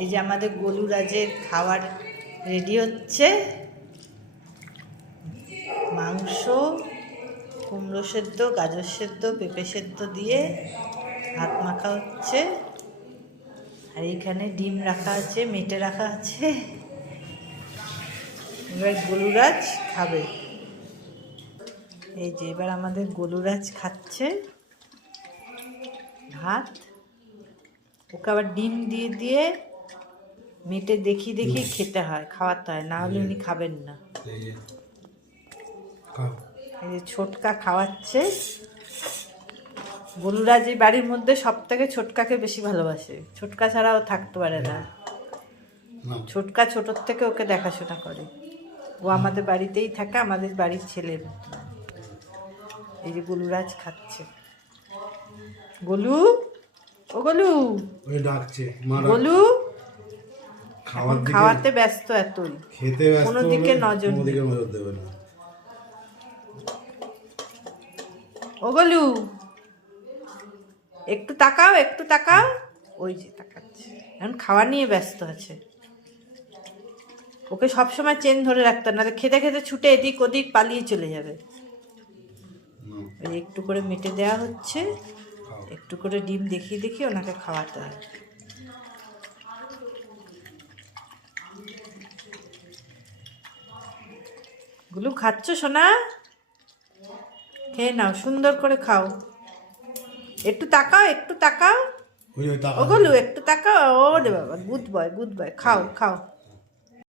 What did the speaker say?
এই যে আমাদের গোলুরাজের খাবার রেডি হচ্ছে। মাংস, কুমড়ো সেদ্ধ, গাজর সেদ্ধ, পেঁপে সেদ্ধ দিয়ে ভাত মাখা হচ্ছে। আর এইখানে ডিম রাখা আছে, মেটে রাখা আছে। এবার গোলুরাজ খাবে। এই যে এবার আমাদের গোলুরাজ খাচ্ছে ভাত। ওকে আবার ডিম দিয়ে দিয়ে মেটে দেখি দেখি খেতে হয়, খাওয়াতে হয়, না হলে উনি খাবেন না। এই যে ছোটকা খাওয়াচ্ছে। গোলুরাজ এই বাড়ির মধ্যে সব থেকে ছোটকাকে বেশি ভালোবাসে। ছোটকা ছাড়াও থাকতে পারে না। ছোটকা ছোটোর থেকে ওকে দেখাশোনা করে। ও আমাদের বাড়িতেই থাকে, আমাদের বাড়ির ছেলের মতো। এই যে গোলুরাজ খাচ্ছে। গোলু, ও গোলু, গোলু খাওয়াতে ব্যস্ত, এতই কোনো দিকে নজর দেবে না। ও গোলু, একটু তাকাও, একটু তাকাও। ওই যে তাকাচ্ছে, এখন খাওয়া নিয়ে ব্যস্ত আছে। ওকে সবসময় চেন ধরে রাখতে, নাহলে খেতে খেতে ছুটে এদিক ওদিক পালিয়ে চলে যাবে। ওই একটু করে মেটে দেওয়া হচ্ছে, একটু করে ডিম দেখিয়ে দেখিয়ে ওনাকে খাওয়াতে হয়। গুলু খাচ্ছ সোনা? খেয়ে নাও, সুন্দর করে খাও। একটু তাকাও, একটু তাকাও। ও গুলু একটু তাকাও। ও রে বাবা, গুড বয়, গুড বয়। খাও খাও।